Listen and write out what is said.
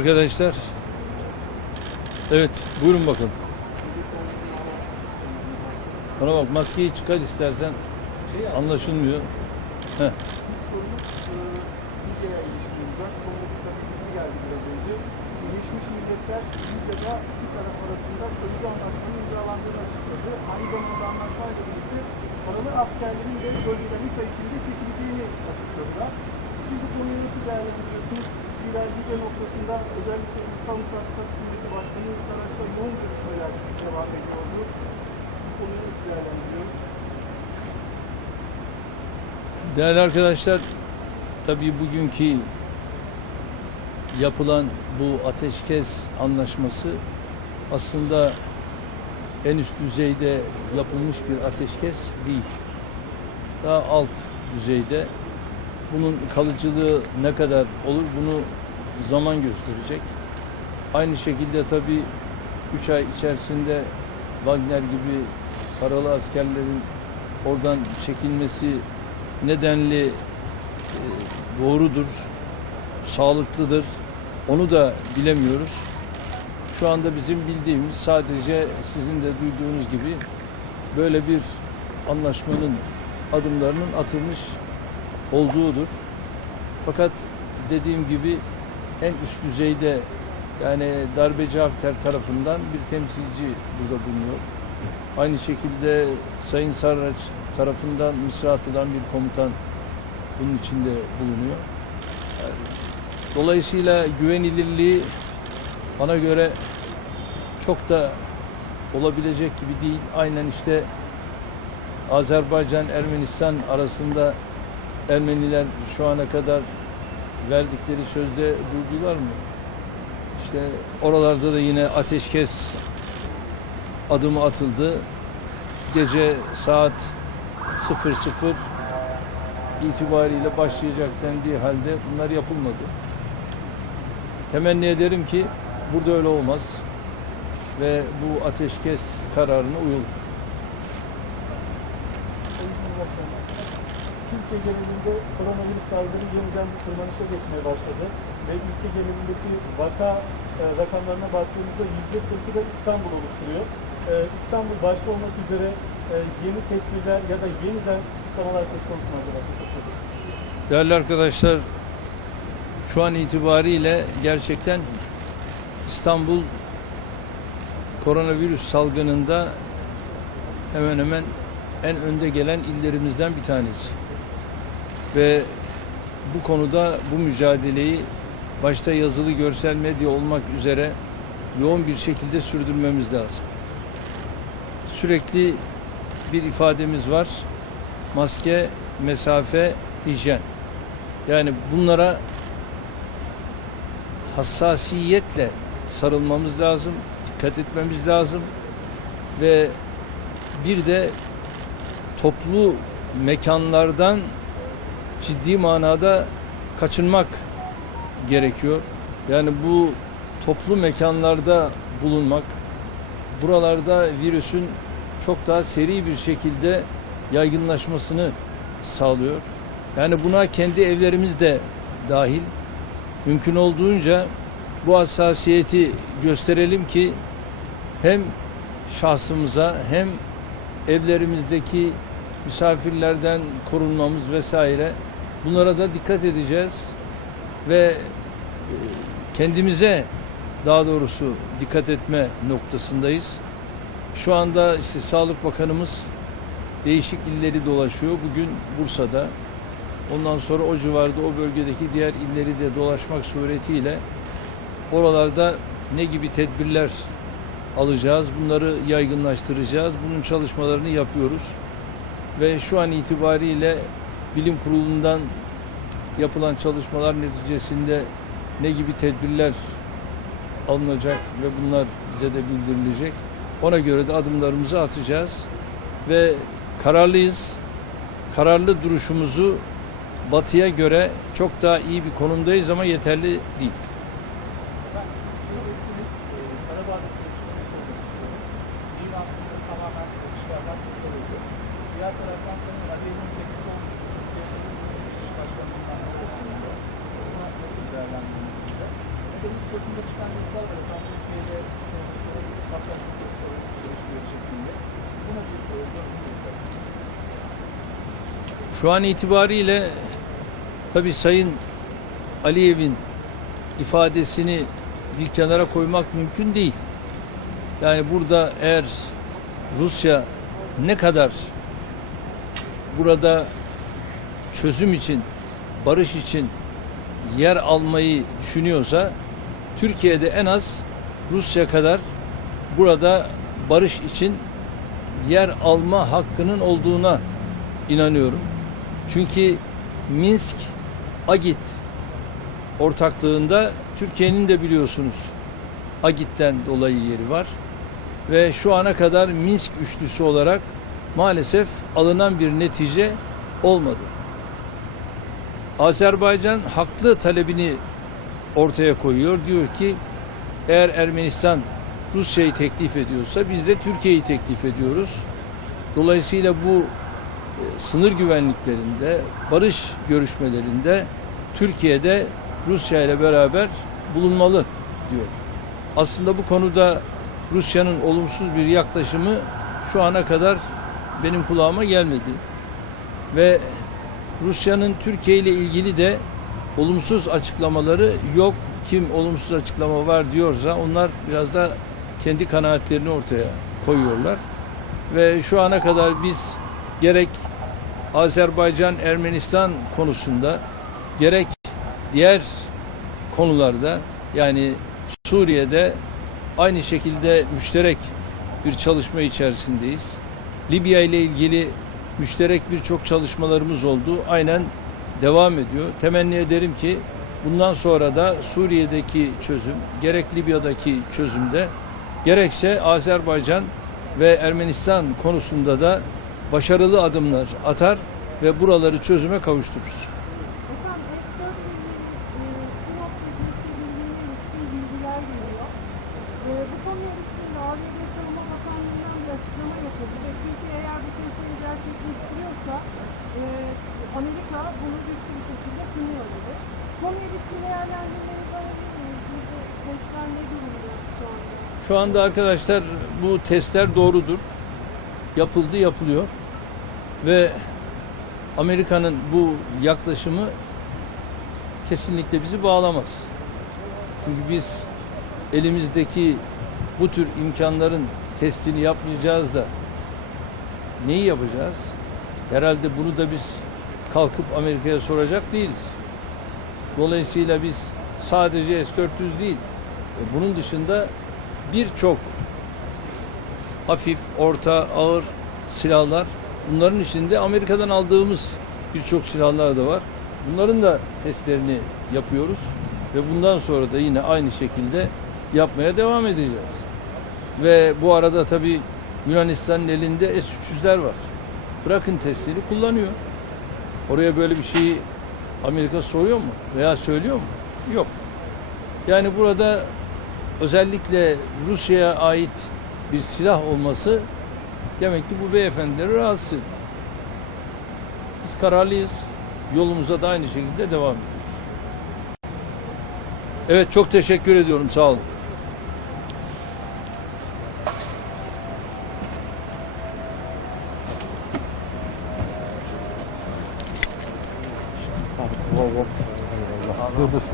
Arkadaşlar. Evet, buyurun bakın. Bana bak maskeyi çıkar istersen. Anlaşılmıyor. Heh. sorumuz Türkiye'ye ilişkimiz var. Son dakika bilgisi geldi biraz önce. Birleşmiş Milletler Rusya'da iki taraf arasında sözlü anlaşmanın imzalandığını açıkladı. Aynı zamanda anlaşmayla birlikte paralı askerlerin de bölgeden 3 ay içinde çekileceğini açıkladılar. Siz bu konuyu nasıl değerlendiriyorsunuz? Libya noktasında özellikle Ulusal Mutabıkat Hükümeti Başkanı Saraç'la yoğun görüşmeler devam ediyordu. Bu konuyu değerlendiriyoruz? Değerli arkadaşlar, tabii bugünkü yapılan bu ateşkes anlaşması aslında en üst düzeyde yapılmış bir ateşkes değil. Daha alt düzeyde. Bunun kalıcılığı ne kadar olur bunu zaman gösterecek. Aynı şekilde tabii 3 ay içerisinde Wagner gibi paralı askerlerin oradan çekilmesi nedenli e, doğrudur, sağlıklıdır. Onu da bilemiyoruz. Şu anda bizim bildiğimiz sadece sizin de duyduğunuz gibi böyle bir anlaşmanın adımlarının atılmış olduğudur. Fakat dediğim gibi en üst düzeyde yani darbeci Hafter tarafından bir temsilci burada bulunuyor. Aynı şekilde Sayın Sarraç tarafından Mısır'a atılan bir komutan bunun içinde bulunuyor. Dolayısıyla güvenilirliği bana göre çok da olabilecek gibi değil. Aynen işte Azerbaycan-Ermenistan arasında Ermeniler şu ana kadar verdikleri sözde duydular mı? İşte oralarda da yine ateşkes adımı atıldı. Gece saat 00 itibariyle başlayacak dendiği halde bunlar yapılmadı. Temenni ederim ki burada öyle olmaz ve bu ateşkes kararına uyulur. Türkiye genelinde koronavirüs salgını yeniden bir tırmanışa geçmeye başladı. Ve ülke genelindeki vaka e, rakamlarına baktığımızda yüzde 40'ı da İstanbul oluşturuyor. E, İstanbul başta olmak üzere e, yeni tedbirler ya da yeniden kısıtlamalar söz konusu mu acaba? Teşekkür ederim. Değerli arkadaşlar, şu an itibariyle gerçekten İstanbul koronavirüs salgınında hemen hemen en önde gelen illerimizden bir tanesi. Ve bu konuda bu mücadeleyi başta yazılı görsel medya olmak üzere yoğun bir şekilde sürdürmemiz lazım. Sürekli bir ifademiz var. Maske, mesafe, hijyen. Yani bunlara hassasiyetle sarılmamız lazım, dikkat etmemiz lazım ve bir de toplu mekanlardan ciddi manada kaçınmak gerekiyor. Yani bu toplu mekanlarda bulunmak, buralarda virüsün çok daha seri bir şekilde yaygınlaşmasını sağlıyor. Yani buna kendi evlerimiz de dahil. Mümkün olduğunca bu hassasiyeti gösterelim ki hem şahsımıza hem evlerimizdeki misafirlerden korunmamız vesaire bunlara da dikkat edeceğiz ve e, kendimize daha doğrusu dikkat etme noktasındayız. Şu anda işte Sağlık Bakanımız değişik illeri dolaşıyor. Bugün Bursa'da. Ondan sonra o civarda o bölgedeki diğer illeri de dolaşmak suretiyle oralarda ne gibi tedbirler alacağız, bunları yaygınlaştıracağız. Bunun çalışmalarını yapıyoruz. Ve şu an itibariyle bilim kurulundan yapılan çalışmalar neticesinde ne gibi tedbirler alınacak ve bunlar bize de bildirilecek. Ona göre de adımlarımızı atacağız ve kararlıyız. Kararlı duruşumuzu batıya göre çok daha iyi bir konumdayız ama yeterli değil. Diğer taraftan sanırım Aleyh'in teklifi olmuştu. Türkiye Sayın İş Başkanı'ndan da sunuldu. Buna nasıl değerlendiriyorsunuz? Deniz basında çıkan yazılar var efendim. Türkiye'de işte görüşüyor şeklinde. Bu nasıl gördünüz mü? Şu an itibariyle tabi Sayın Aliyev'in ifadesini bir kenara koymak mümkün değil. Yani burada eğer Rusya ne kadar burada çözüm için, barış için yer almayı düşünüyorsa Türkiye'de en az Rusya kadar burada barış için yer alma hakkının olduğuna inanıyorum. Çünkü Minsk Agit ortaklığında Türkiye'nin de biliyorsunuz Agit'ten dolayı yeri var. Ve şu ana kadar Minsk üçlüsü olarak maalesef alınan bir netice olmadı. Azerbaycan haklı talebini ortaya koyuyor. Diyor ki eğer Ermenistan Rusya'yı teklif ediyorsa biz de Türkiye'yi teklif ediyoruz. Dolayısıyla bu e, sınır güvenliklerinde, barış görüşmelerinde Türkiye'de Rusya ile beraber bulunmalı diyor. Aslında bu konuda Rusya'nın olumsuz bir yaklaşımı şu ana kadar benim kulağıma gelmedi. Ve Rusya'nın Türkiye ile ilgili de olumsuz açıklamaları yok. Kim olumsuz açıklama var diyorsa onlar biraz da kendi kanaatlerini ortaya koyuyorlar. Ve şu ana kadar biz gerek Azerbaycan-Ermenistan konusunda gerek diğer konularda yani Suriye'de aynı şekilde müşterek bir çalışma içerisindeyiz. Libya ile ilgili müşterek birçok çalışmalarımız oldu. Aynen devam ediyor. Temenni ederim ki bundan sonra da Suriye'deki çözüm, gerek Libya'daki çözümde, gerekse Azerbaycan ve Ermenistan konusunda da başarılı adımlar atar ve buraları çözüme kavuştururuz. Efendim S-4 ile ilgili e, Sinop ve Gürcü birbirine ilişkin bilgiler geliyor. E, bu konuya ilişkin de ABD Savunma Bakanlığı'ndan bir açıklama yapıldı ve Türkiye eğer bu gerçekleştiriyorsa e, Amerika bunu güçlü bir şekilde kınıyor dedi. Konuya ilişkin değerlendirmeleri alabilir miyiz? Testler ne durumda şu anda? Şu anda arkadaşlar bu testler doğrudur. Yapıldı, yapılıyor. Ve Amerika'nın bu yaklaşımı kesinlikle bizi bağlamaz. Çünkü biz elimizdeki bu tür imkanların testini yapmayacağız da neyi yapacağız? Herhalde bunu da biz kalkıp Amerika'ya soracak değiliz. Dolayısıyla biz sadece S-400 değil, e, bunun dışında birçok hafif, orta, ağır silahlar bunların içinde Amerika'dan aldığımız birçok silahlar da var. Bunların da testlerini yapıyoruz ve bundan sonra da yine aynı şekilde yapmaya devam edeceğiz. Ve bu arada tabii Yunanistan'ın elinde S-300'ler var. Bırakın testleri kullanıyor. Oraya böyle bir şeyi Amerika soruyor mu veya söylüyor mu? Yok. Yani burada özellikle Rusya'ya ait bir silah olması demek ki bu beyefendileri rahatsız ediyor. Biz kararlıyız. Yolumuza da aynı şekilde devam ediyoruz. Evet çok teşekkür ediyorum. Sağ olun. Sağlıklı olsun. Allah. Yılbaşı